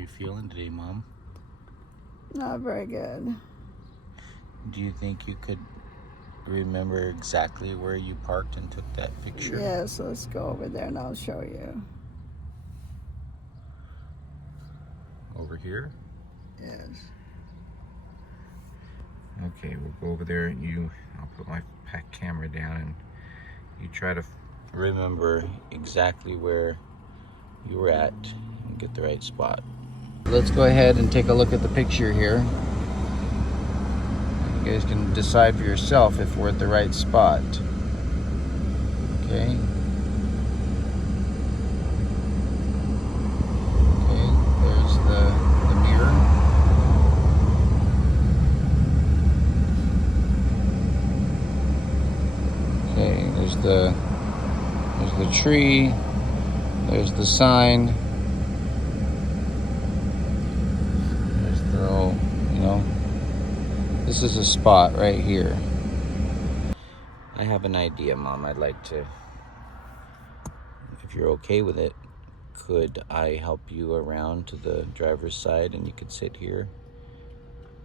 you feeling today, Mom? Not very good. Do you think you could remember exactly where you parked and took that picture? Yes, let's go over there and I'll show you. Over here? Yes. Okay, we'll go over there and I'll put my camera down and you try to remember exactly where you were at and get the right spot. Let's go ahead and take a look at the picture here. You guys can decide for yourself if we're at the right spot. Okay. Okay, there's the mirror. Okay, there's the tree. There's the sign. There's the little, this is a spot right here. I have an idea, Mom. I'd like to, if you're okay with it, could I help you around to the driver's side and you could sit here?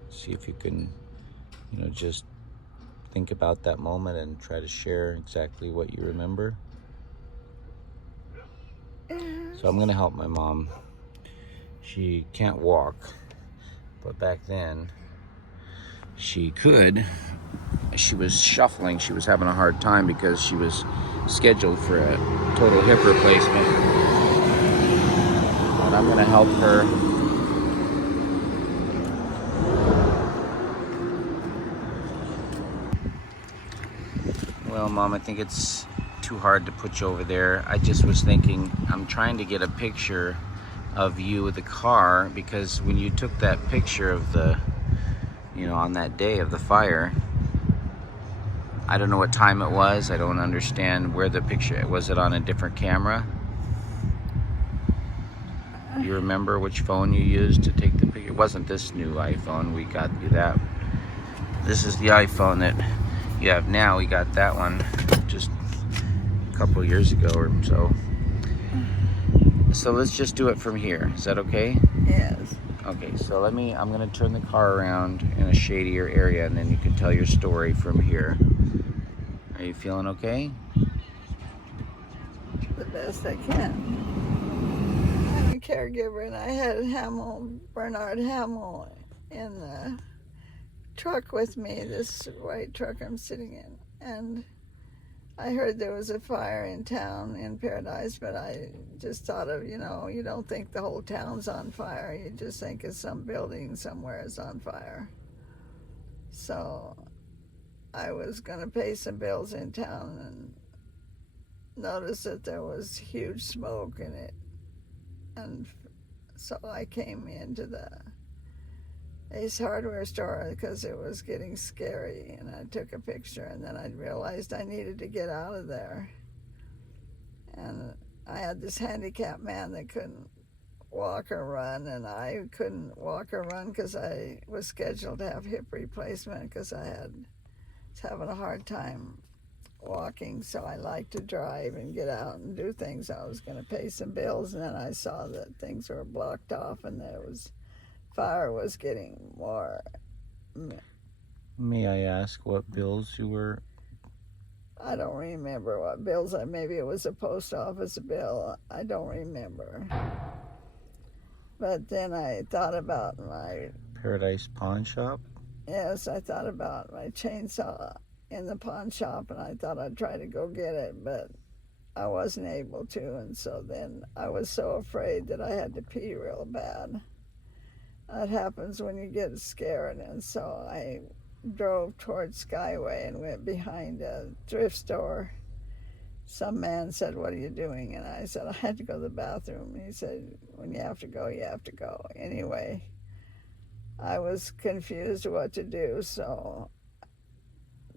See if you can, just think about that moment and try to share exactly what you remember. So I'm gonna help my mom. She can't walk, but back then she could. She was shuffling. She was having a hard time because she was scheduled for a total hip replacement. But I'm gonna help her. Well, Mom, I think it's too hard to put you over there. I just was thinking, I'm trying to get a picture of you with the car, because when you took that picture of the, on that day of the fire, I don't know what time it was. I don't understand where the picture, was it on a different camera? Do you remember which phone you used to take the picture? It wasn't this new iPhone. We got you that. This is the iPhone that you have now. We got that one just a couple of years ago or so. So let's just do it from here. Is that okay? Yes. Okay, so I'm gonna turn the car around in a shadier area and then you can tell your story from here. Are you feeling okay? The best I can. I'm a caregiver and I had Bernard Hamill in the truck with me, this white truck I'm sitting in. And I heard there was a fire in town in Paradise, but I just thought of, you don't think the whole town's on fire. You just think it's some building somewhere is on fire. So I was going to pay some bills in town and noticed that there was huge smoke in it. And so I came into the Ace Hardware store because it was getting scary, and I took a picture, and then I realized I needed to get out of there. And I had this handicapped man that couldn't walk or run, and I couldn't walk or run because I was scheduled to have hip replacement because I was having a hard time walking, so I like to drive and get out and do things. I was going to pay some bills, and then I saw that things were blocked off and fire was getting more. May I ask what bills you were? I don't remember what bills. Maybe it was a post office bill. I don't remember. But then I thought about my Paradise Pawn Shop? Yes, I thought about my chainsaw in the pawn shop, and I thought I'd try to go get it, but I wasn't able to, and so then I was so afraid that I had to pee real bad. That happens when you get scared, and so I drove towards Skyway and went behind a thrift store. Some man said, "What are you doing?" And I said, "I had to go to the bathroom." And he said, "When you have to go, you have to go." Anyway, I was confused what to do, so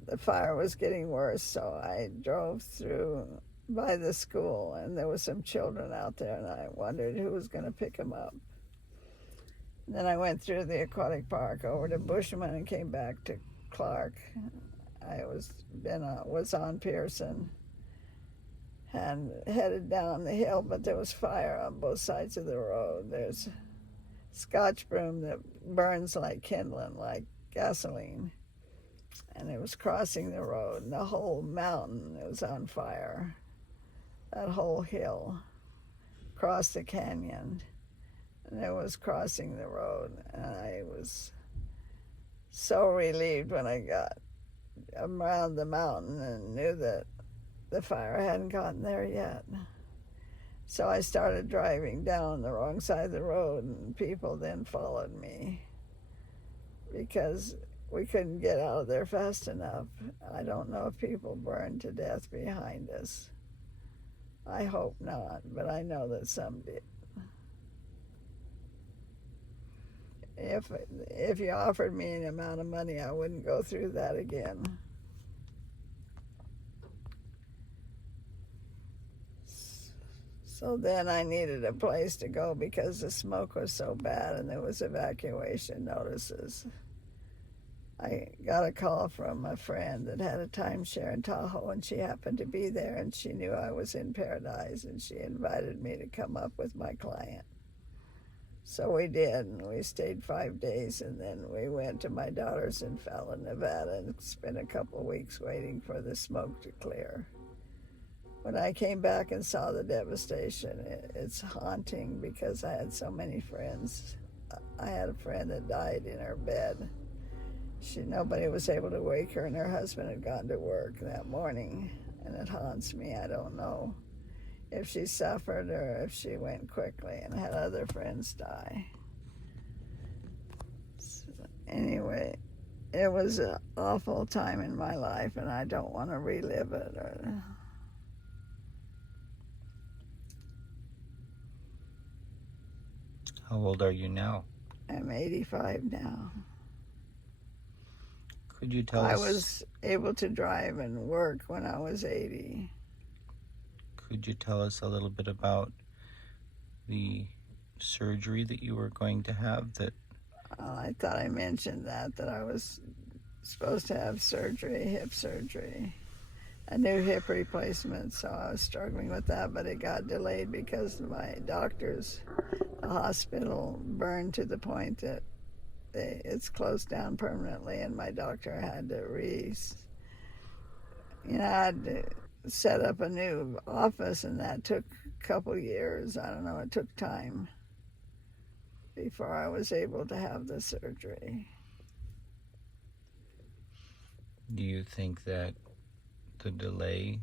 the fire was getting worse, so I drove through by the school, and there was some children out there, and I wondered who was going to pick them up. And then I went through the aquatic park over to Bushman and came back to Clark. I was on Pearson and headed down the hill, but there was fire on both sides of the road. There's Scotch broom that burns like kindling, like gasoline. And it was crossing the road, and the whole mountain was on fire. That whole hill across the canyon, and it was crossing the road. And I was so relieved when I got around the mountain and knew that the fire hadn't gotten there yet. So I started driving down the wrong side of the road, and people then followed me because we couldn't get out of there fast enough. I don't know if people burned to death behind us. I hope not, but I know that some did. If you offered me an amount of money, I wouldn't go through that again. So then I needed a place to go because the smoke was so bad and there was evacuation notices. I got a call from a friend that had a timeshare in Tahoe, and she happened to be there, and she knew I was in Paradise, and she invited me to come up with my client. So we did, and we stayed 5 days, and then we went to my daughter's in Fallon, Nevada, and spent a couple of weeks waiting for the smoke to clear. When I came back and saw the devastation, it's haunting because I had so many friends. I had a friend that died in her bed. Nobody was able to wake her, and her husband had gone to work that morning, and it haunts me. I don't know if she suffered or if she went quickly, and had other friends die. So anyway, it was an awful time in my life, and I don't want to relive it. How old are you now? I'm 85 now. Could you tell I us? was able to drive and work when I was 80. Could you tell us a little bit about the surgery that you were going to have? I thought I mentioned that I was supposed to have surgery, hip surgery, a new hip replacement. So I was struggling with that, but it got delayed because my doctors, the hospital burned to the point that it's closed down permanently, and my doctor had to set up a new office, and that took a couple years. I don't know, it took time before I was able to have the surgery. Do you think that the delay?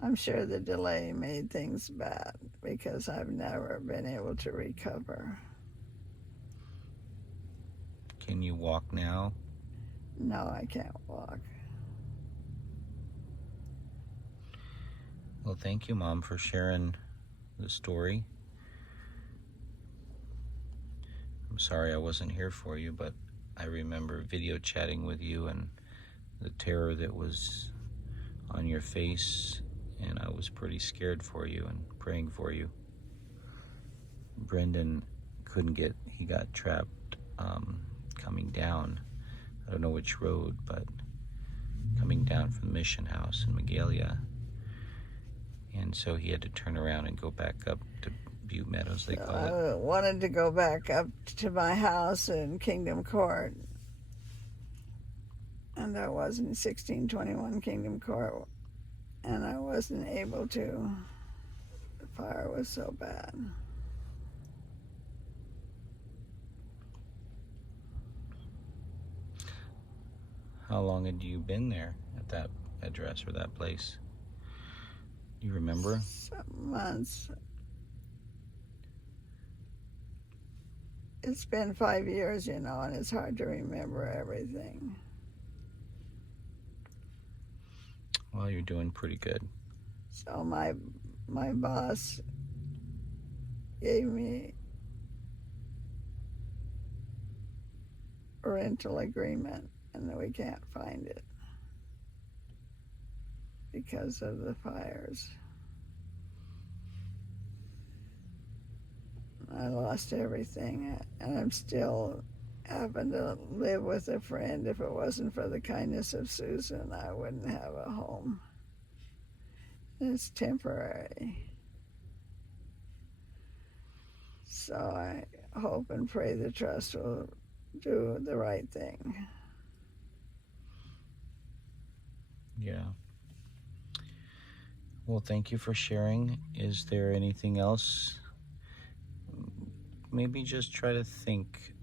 I'm sure the delay made things bad because I've never been able to recover. Can you walk now? No, I can't walk. Well, thank you, Mom, for sharing the story. I'm sorry I wasn't here for you, but I remember video chatting with you and the terror that was on your face, and I was pretty scared for you and praying for you. Brendan he got trapped coming down. I don't know which road, but coming down from the mission house in Magalia. And so he had to turn around and go back up to Butte Meadows, they call it. I wanted to go back up to my house in Kingdom Court, and I was in 1621 Kingdom Court, and I wasn't able to. The fire was so bad. How long had you been there at that address or that place? Do you remember? Some months. It's been 5 years, and it's hard to remember everything. Well, you're doing pretty good. So my boss gave me a rental agreement, and we can't find it because of the fires. I lost everything, and I'm still having to live with a friend. If it wasn't for the kindness of Susan, I wouldn't have a home. It's temporary. So So I hope and pray the trust will do the right thing. Yeah. Well, thank you for sharing. Is there anything else? Maybe just try to think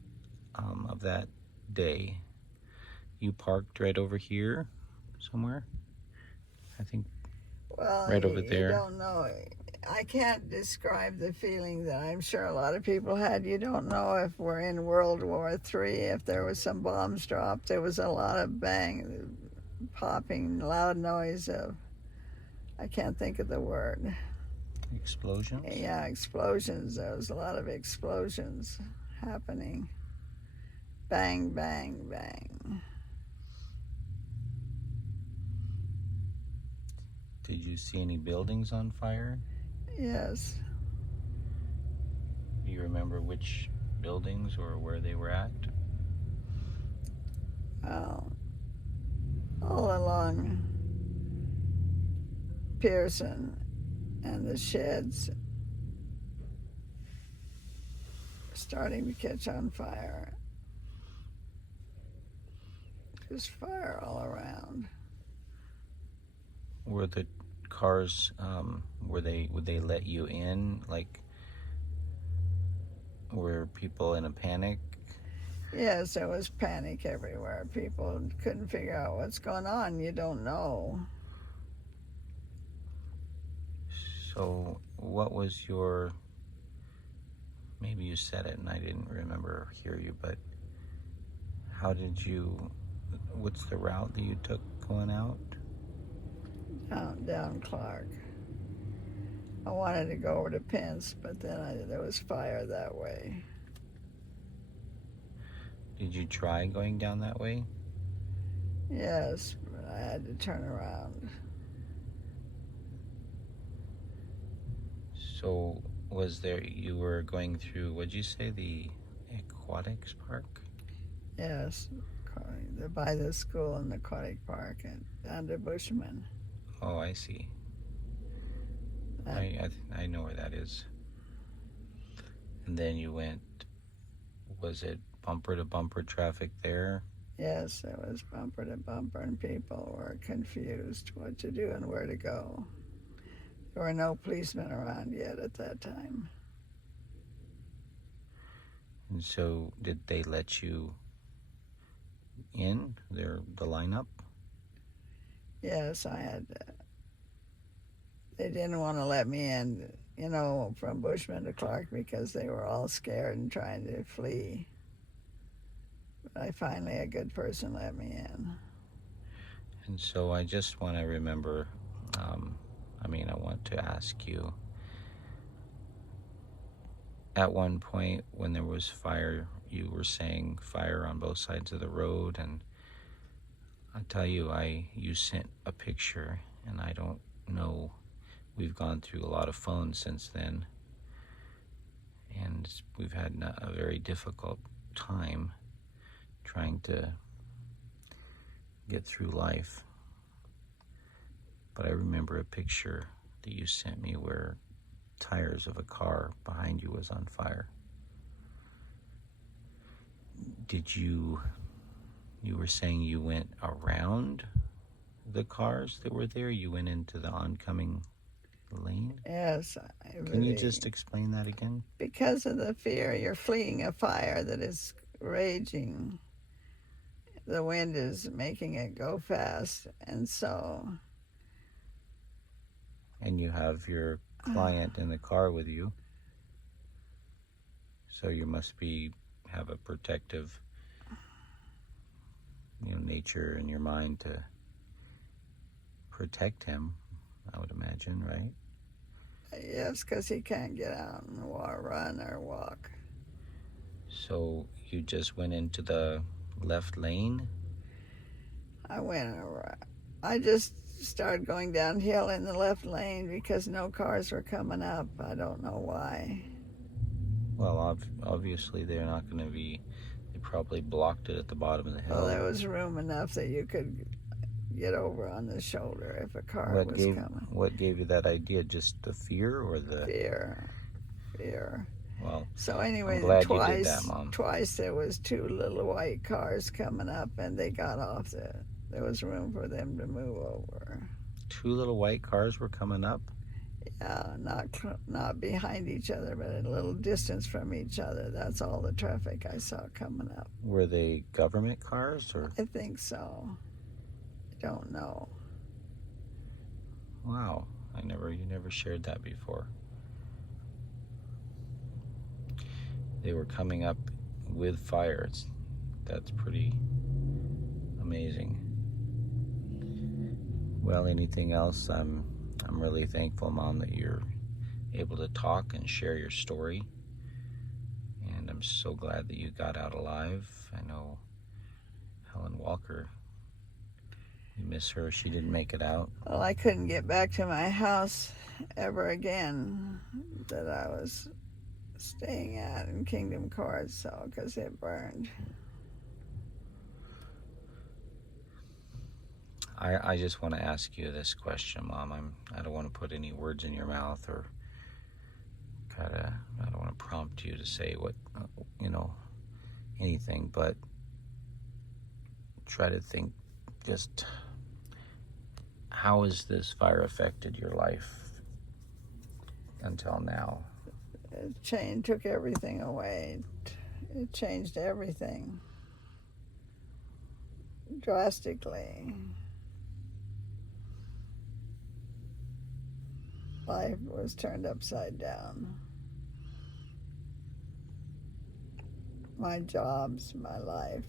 of that day. You parked right over here somewhere? I think Well, right over you there. don't know. I can't describe the feeling that I'm sure a lot of people had. You don't know if we're in World War III, if there was some bombs dropped. There was a lot of bang, popping, loud noise of, I can't think of the word. Explosions? Yeah, explosions. There was a lot of explosions happening. Bang, bang, bang. Did you see any buildings on fire? Yes. Do you remember which buildings or where they were at? All along Pearson and the sheds starting to catch on fire. Just fire all around. Were the cars, would they let you in? Like, were people in a panic? Yes, there was panic everywhere. People couldn't figure out what's going on. You don't know. So what was your, maybe you said it and I didn't remember or hear you, but how did you, what's the route that you took going out? Down Clark. I wanted to go over to Pence, but then there was fire that way. Did you try going down that way? Yes, but I had to turn around. So was there, you were going through, what'd you say, the aquatics park? Yes, by the school in the aquatic park and down to Bushman. Oh, I see. I know where that is. And then you went, was it bumper to bumper traffic there? Yes, it was bumper to bumper, and people were confused what to do and where to go. There were no policemen around yet at that time. And so did they let you in the lineup? Yes, I had. They didn't want to let me in, from Bushman to Clark because they were all scared and trying to flee. But finally, a good person let me in. And so I just want to remember, I want to ask you, at one point when there was fire, you were saying fire on both sides of the road, and I tell you, you sent a picture, and I don't know, we've gone through a lot of phones since then, and we've had a very difficult time trying to get through life. But I remember a picture that you sent me where tires of a car behind you was on fire. Did you were saying you went around the cars that were there? You went into the oncoming lane? Yes. Can you just explain that again? Because of the fear, you're fleeing a fire that is raging. The wind is making it go fast, and so... And you have your client in the car with you, so you must have a protective, nature in your mind to protect him, I would imagine, right? Yes, because he can't get out and run or walk. So you just went into the left lane? I just started going downhill in the left lane because no cars were coming up. I don't know why. Well, obviously they're not going to be, they probably blocked it at the bottom of the hill. Well, there was room enough that you could get over on the shoulder if a car was coming. What gave you that idea? Just the fear or the... Fear. Well, So anyway, I'm glad you did that, Mom. twice there was two little white cars coming up, and they got off. There was room for them to move over. Two little white cars were coming up? Yeah, not behind each other, but at a little distance from each other. That's all the traffic I saw coming up. Were they government cars or? I think so. I don't know. Wow, you never shared that before. They were coming up with fire. That's pretty amazing. Well, anything else? I'm really thankful, Mom, that you're able to talk and share your story. And I'm so glad that you got out alive. I know Helen Walker, we miss her. She didn't make it out. Well, I couldn't get back to my house ever again that I was staying at in Kingdom Court, so because it burned. I just want to ask you this question, Mom. I don't want to put any words in your mouth or I don't want to prompt you to say what, anything, but try to think just how has this fire affected your life until now? It took everything away. It changed everything drastically. Life was turned upside down. My jobs, my life.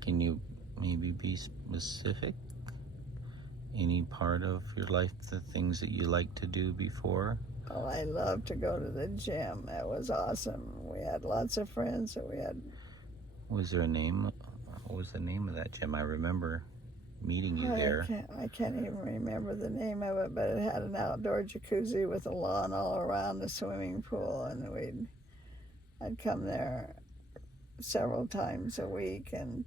Can you maybe be specific? Any part of your life, the things that you liked to do before? Oh, I loved to go to the gym. That was awesome. We had lots of friends that we had. Was there a name? What was the name of that gym? I remember meeting you there. I can't even remember the name of it, but it had an outdoor jacuzzi with a lawn all around the swimming pool, and I'd come there several times a week and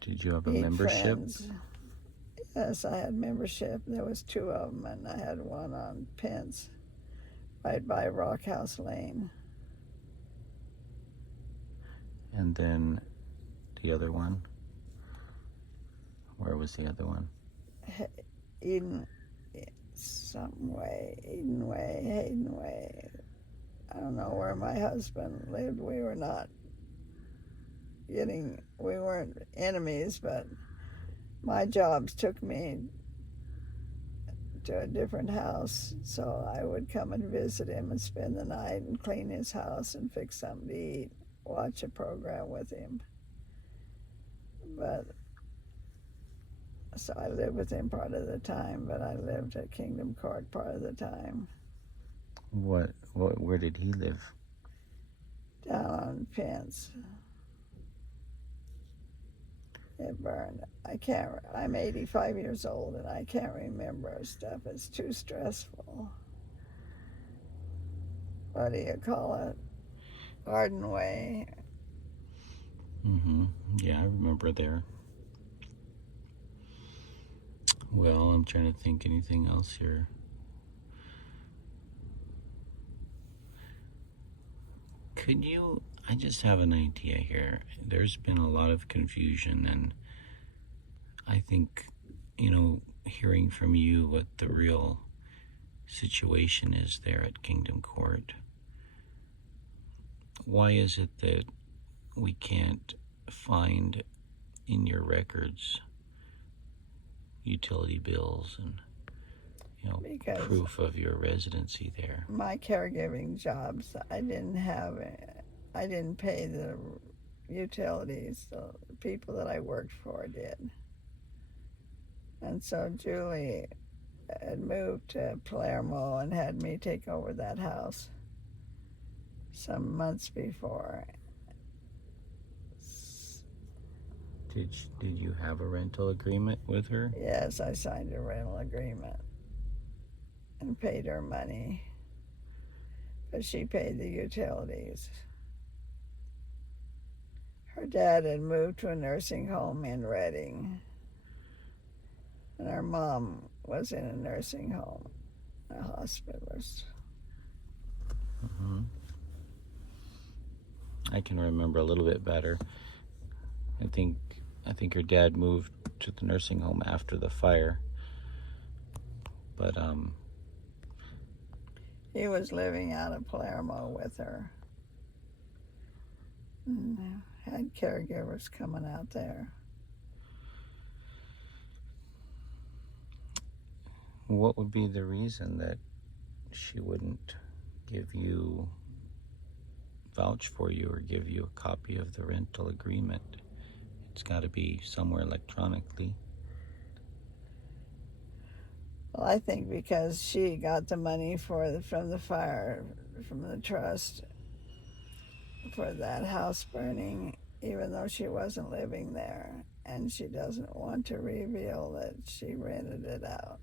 did you have a meet membership? Friends. Yes, I had membership. There was two of them, and I had one on Pence, right by Rockhouse Lane. And then the other one? Where was the other one? Eden Way, Hayden Way. I don't know where my husband lived. We weren't enemies, but my jobs took me to a different house, so I would come and visit him and spend the night and clean his house and fix something to eat, watch a program with him. But so I lived with him part of the time, but I lived at Kingdom Court part of the time. Where did he live? Down on Pence. It burned. I'm 85 years old and I can't remember stuff. It's too stressful. What do you call it? Garden Way. Mm-hmm. Yeah, I remember there. Well, I'm trying to think anything else here. I just have an idea here. There's been a lot of confusion, and I think, hearing from you what the real situation is there at Kingdom Court. Why is it that we can't find in your records utility bills and Because proof of your residency there? my caregiving jobs, I didn't pay the utilities. The people that I worked for did. And so Julie had moved to Palermo and had me take over that house some months before. Did you have a rental agreement with her? Yes, I signed a rental agreement and paid her money, but she paid the utilities. Her dad had moved to a nursing home in Redding, and our mom was in a nursing home, a hospitalist. Hmm. I can remember a little bit better. I think her dad moved to the nursing home after the fire. But He was living out of Palermo with her. And had caregivers coming out there. what would be the reason that she wouldn't vouch for you or give you a copy of the rental agreement? It's got to be somewhere electronically. Well, I think because she got the money from the fire, from the trust for that house burning, even though she wasn't living there, and she doesn't want to reveal that she rented it out.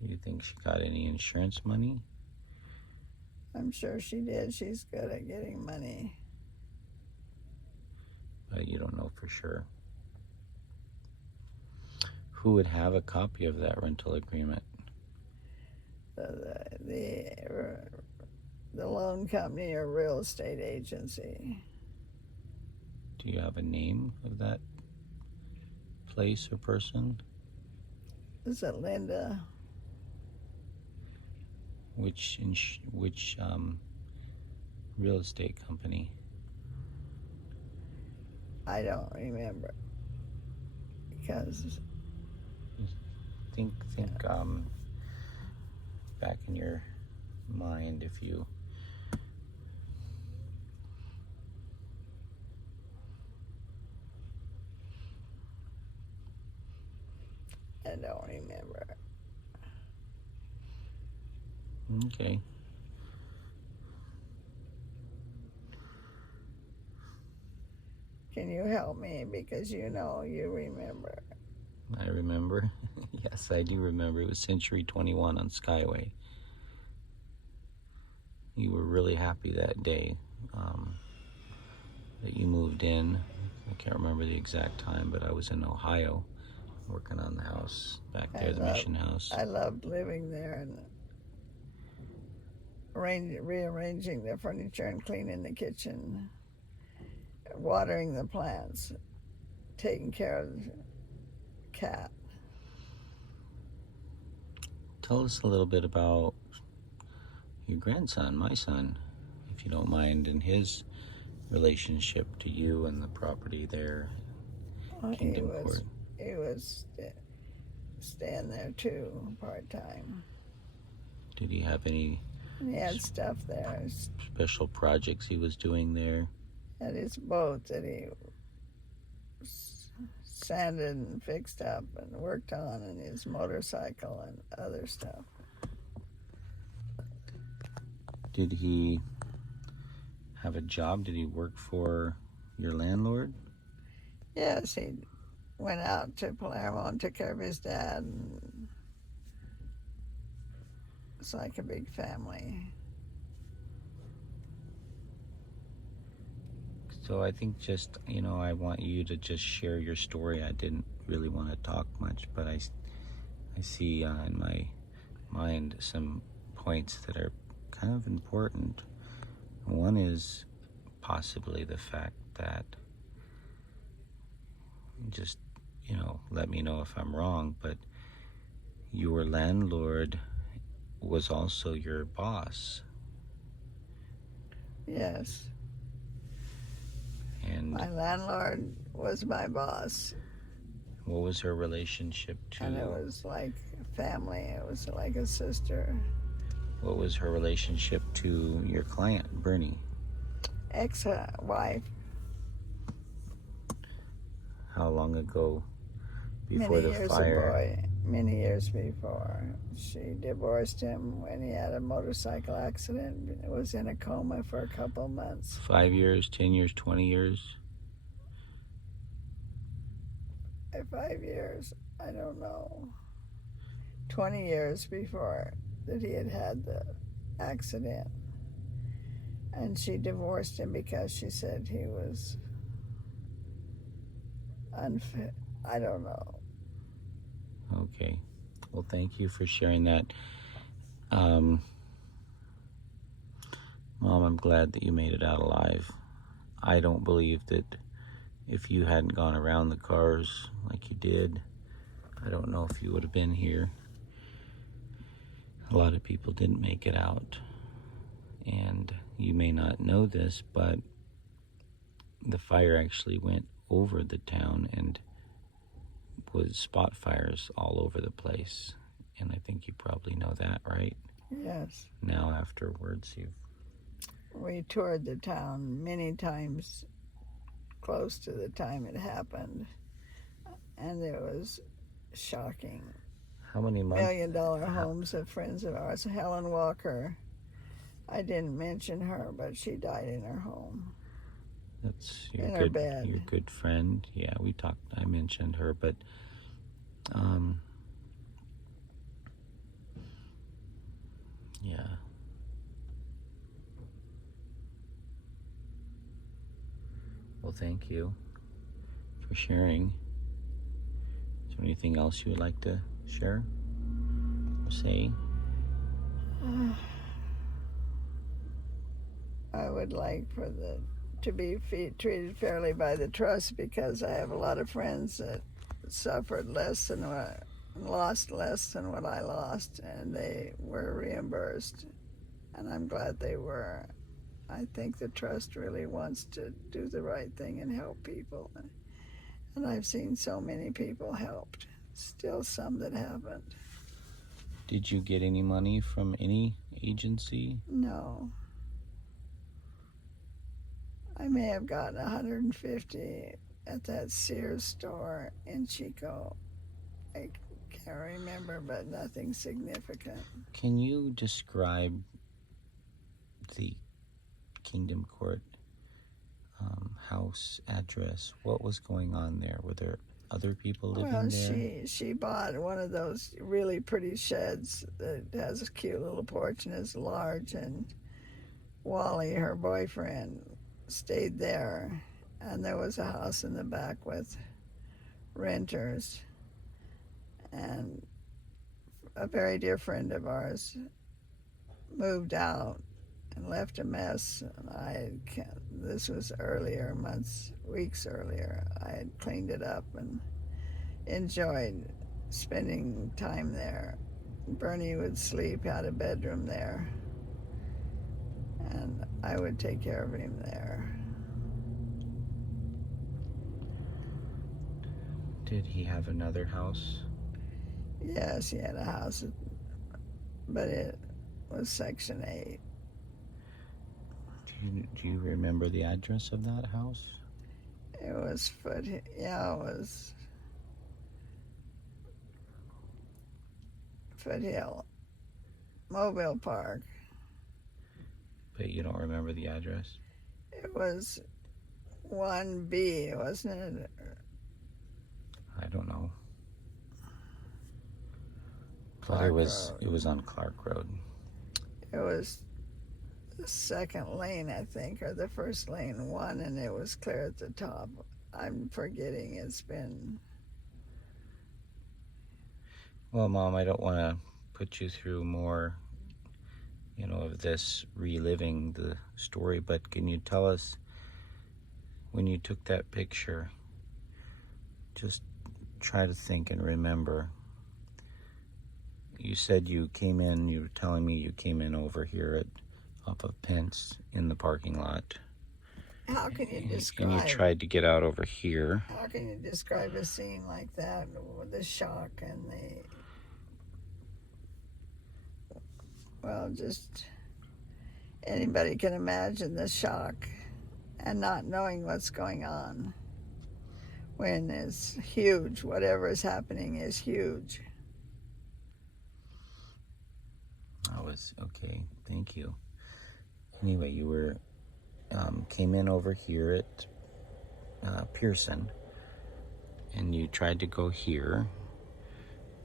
Do you think she got any insurance money? I'm sure she did. She's good at getting money. But you don't know for sure. Who would have a copy of that rental agreement? The loan company or real estate agency. Do you have a name of that place or person? Is it Linda? Which real estate company? I don't remember. Because Think back in your mind if you I don't remember. Okay. Can you help me? Because you remember. I remember. Yes, I do remember. It was Century 21 on Skyway. You were really happy that day that you moved in. I can't remember the exact time, but I was in Ohio working on the house back there, the mission house. I loved living there and rearranging the furniture and cleaning the kitchen, watering the plants, taking care of the cat. Tell us a little bit about your grandson, my son, if you don't mind, and his relationship to you and the property there, Kingdom Court. He was staying there too, part-time. Did he have any And he had stuff there. special projects he was doing there? Had his boat that he sanded and fixed up and worked on, and his motorcycle and other stuff. Did he have a job? Did he work for your landlord? Yes, he went out to Palermo and took care of his dad. And it's like a big family. So I think just, I want you to just share your story. I didn't really want to talk much, but I see in my mind some points that are kind of important. One is possibly the fact that, just, let me know if I'm wrong, but your landlord was also your boss. Yes. And my landlord was my boss. What was her relationship to... And it was like family. It was like a sister. What was her relationship to your client, Bernie? Ex-wife. How long ago before the fire? Many years before. She divorced him when he had a motorcycle accident. Was in a coma for a couple months. 5 years, 10 years, 20 years? 5 years, I don't know. 20 years before that he had the accident. And she divorced him because she said he was unfit. I don't know. Okay. Well, thank you for sharing that. Mom, I'm glad that you made it out alive. I don't believe that if you hadn't gone around the cars like you did, I don't know if you would have been here. A lot of people didn't make it out. And you may not know this, but the fire actually went over the town and was spot fires all over the place. And I think you probably know that, right? Yes. Now afterwards, We toured the town many times close to the time it happened, and it was shocking. how many $1 months? million homes of friends of ours. Helen Walker, I didn't mention her, but she died in her home. That's in her bed. Your good friend. Yeah, we talked. I mentioned her, but yeah. Well, thank you for sharing. Is there anything else you would like to share or say? I would like for to be treated fairly by the trust, because I have a lot of friends that suffered less than lost less than what I lost, and they were reimbursed, and I'm glad they were. I think the trust really wants to do the right thing and help people, and I've seen so many people helped. Still some that haven't. Did you get any money from any agency? No. I may have gotten $150 at that Sears store in Chico. I can't remember, but nothing significant. Can you describe the Kingdom Court house address? What was going on there? Were there other people living there? Well, she bought one of those really pretty sheds that has a cute little porch and is large, and Wally, her boyfriend, stayed there, and there was a house in the back with renters, and a very dear friend of ours moved out and left a mess, and this was earlier, weeks earlier. I had cleaned it up and enjoyed spending time there. Bernie would sleep, had a bedroom there, and I would take care of him there. Did he have another house? Yes, he had a house, but it was Section 8. Do you remember the address of that house? It was Foothill, Mobile Park. But you don't remember the address? It was 1B, wasn't it? I don't know. Clark But Road. it was on Clark Road. It was the second lane, I think, or the first lane, one, and it was clear at the top. I'm forgetting. It's been... Well, Mom, I don't want to put you through more, of this reliving the story, but can you tell us, when you took that picture, just try to think and remember. You said you were telling me you came in over here off of Pence in the parking lot. How can you describe... And you tried to get out over here. How can you describe a scene like that with the shock and just anybody can imagine the shock and not knowing what's going on when it's huge. Whatever is happening is huge. Okay, thank you. Anyway, you came in over here at Pearson, and you tried to go here,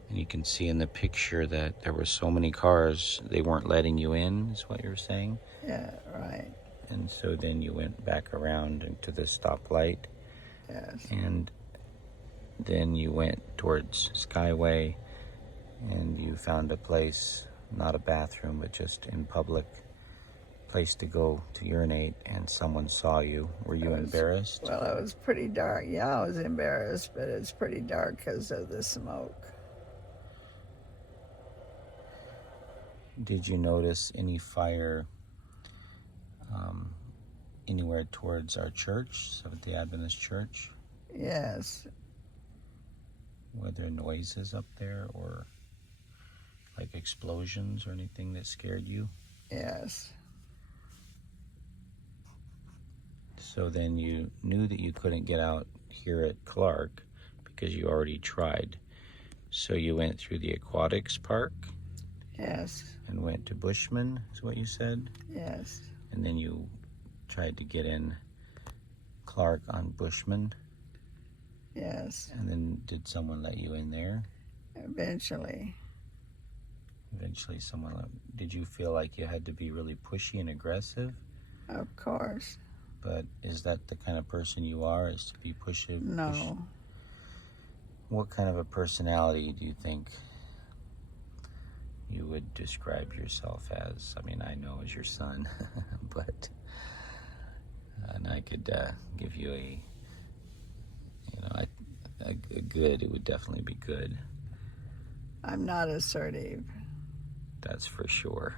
and you can see in the picture that there were so many cars, they weren't letting you in, is what you're saying? Yeah, right. And so then you went back around into the stoplight. Yes. And then you went towards Skyway, and you found a place, not a bathroom, but just in public, place to go to urinate and someone saw you. Were you embarrassed? Well, it was pretty dark. Yeah, I was embarrassed, but it's pretty dark because of the smoke. Did you notice any fire anywhere towards our church, Seventh-day Adventist Church? Yes. Were there noises up there, or like explosions or anything that scared you? Yes. So then you knew that you couldn't get out here at Clark because you already tried. So you went through the aquatics park Yes. and went to Bushman, is what you said? Yes. And then you tried to get in Clark on Bushman. Yes. And then did someone let you in there? Eventually. Eventually did you feel like you had to be really pushy and aggressive? Of course. But is that the kind of person you are, is to be pushy? No. What kind of a personality do you think you would describe yourself as? I mean, I know as your son, but, and I could give you a good, it would definitely be good. I'm not assertive. That's for sure.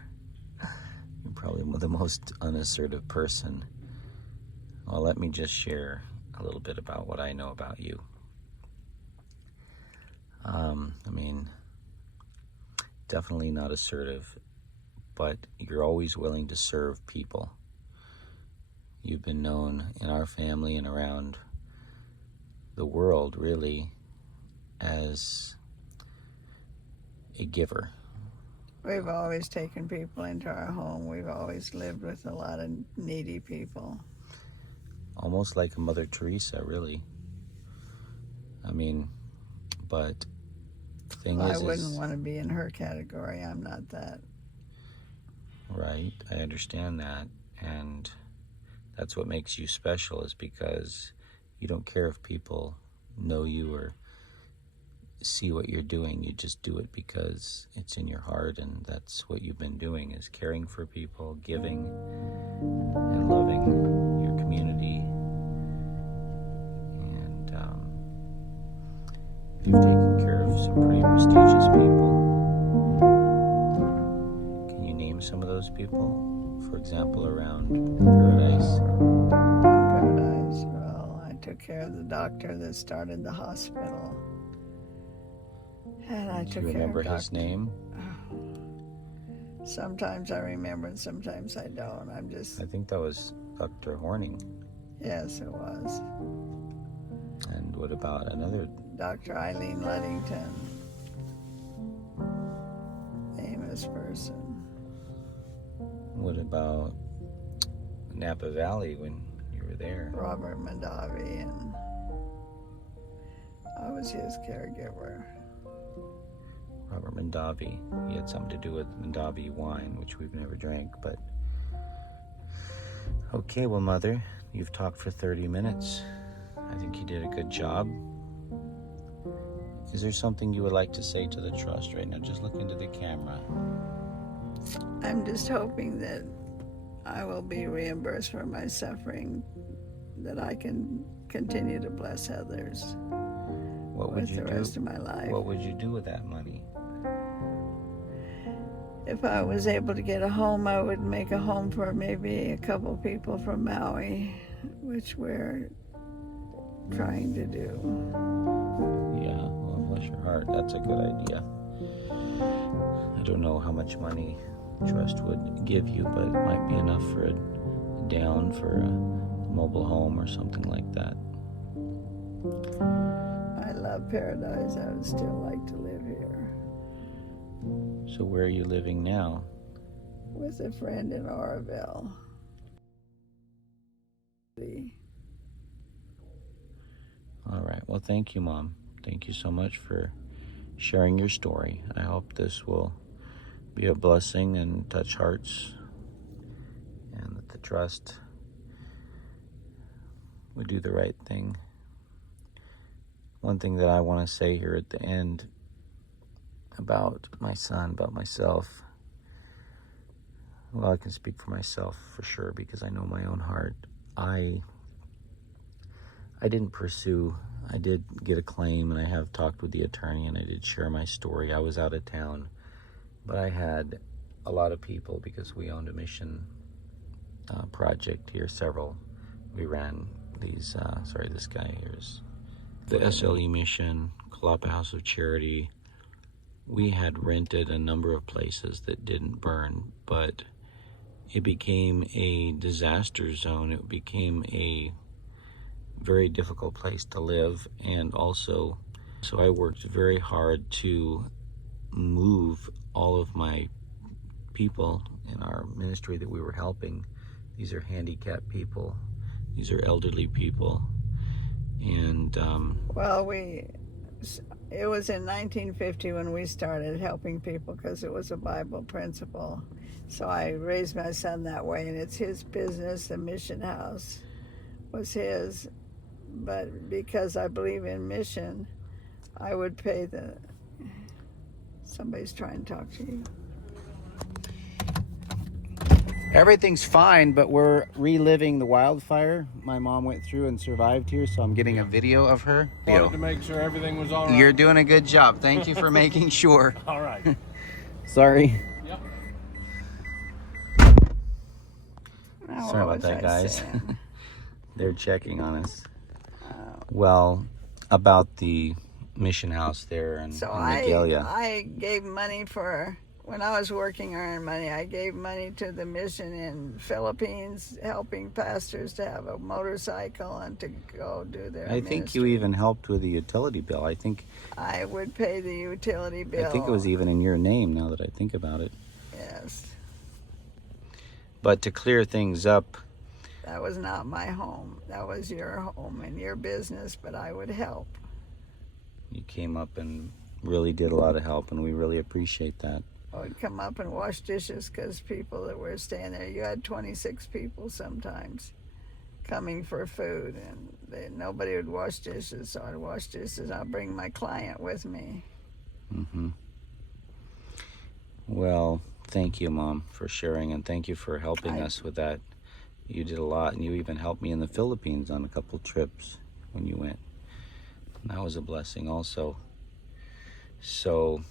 You're probably the most unassertive person. Well, let me just share a little bit about what I know about you. I mean, definitely not assertive, but you're always willing to serve people. You've been known in our family and around the world, really, as a giver. We've always taken people into our home. We've always lived with a lot of needy people. Almost like a Mother Teresa, really. I mean, but the thing I wouldn't want to be in her category. I'm not that. Right, I understand that. And that's what makes you special, is because you don't care if people know you or see what you're doing. You just do it because it's in your heart, and that's what you've been doing, is caring for people, giving and loving your community. And you've taken care of some pretty prestigious people. Can you name some of those people? For example, around Paradise? Paradise, well, I took care of the doctor that started the hospital. And I Do took you care remember of his name? Sometimes I remember and sometimes I don't. I think that was Dr. Horning. Yes, it was. And what about another? Dr. Eileen Ludington. Famous person. What about Napa Valley when you were there? Robert Mondavi, and I was his caregiver. Robert Mondavi. He had something to do with Mondavi wine, which we've never drank, but... Okay, well, Mother, you've talked for 30 minutes. I think you did a good job. Is there something you would like to say to the Trust right now? Just look into the camera. I'm just hoping that I will be reimbursed for my suffering, that I can continue to bless others with the rest of my life. What would you do with that money? If I was able to get a home, I would make a home for maybe a couple people from Maui, which we're trying to do. Yeah, well, bless your heart. That's a good idea. I don't know how much money Trust would give you, but it might be enough for a down for a mobile home or something like that. I love Paradise. I would still like to live here. So where are you living now? With a friend in Oroville. All right. Well, thank you, Mom. Thank you so much for sharing your story. I hope this will be a blessing and touch hearts, and that the Trust would do the right thing. One thing that I want to say here at the end about my son, about myself, Well, I can speak for myself for sure because I know my own heart. I didn't pursue. I did get a claim, and I have talked with the attorney, and I did share my story. I was out of town, but I had a lot of people because we owned a mission project here, several. We ran these, this guy here's the SLE mission, Kalapa House of Charity. We had rented a number of places that didn't burn, but it became a disaster zone. It became a very difficult place to live, and also, so I worked very hard to move all of my people in our ministry that we were helping. These are handicapped people. These are elderly people. And Well, it was in 1950 when we started helping people because it was a Bible principle. So I raised my son that way, and it's his business. The mission house was his. But because I believe in mission, I would pay somebody's trying to talk to you. everything's fine, but we're reliving the wildfire my mom went through and survived here, so I'm getting a video of her. Wanted to make sure everything was all right. You're doing a good job. Thank you for making sure. All right. Sorry. Yep. Now, Sorry what about that, was I guys. saying? They're checking on us. Well, about the mission house there in Magalia. I gave money when I was working, earning money, I gave money to the mission in Philippines, helping pastors to have a motorcycle and to go do their I think you ministry. even helped with the utility bill. I think I would pay the utility bill. it was even in your name now that I think about it. Yes. But to clear things up, That was not my home. That was your home and your business, but I would help. you came up and really did a lot of help, and we really appreciate that. I would come up and wash dishes because people that were staying there, you had 26 people sometimes coming for food, and nobody would wash dishes, so I'd wash dishes. I'd bring my client with me. Mm-hmm. Well, thank you, Mom, for sharing, and thank you for helping us with that. You did a lot, and you even helped me in the Philippines on a couple trips when you went. And that was a blessing also. So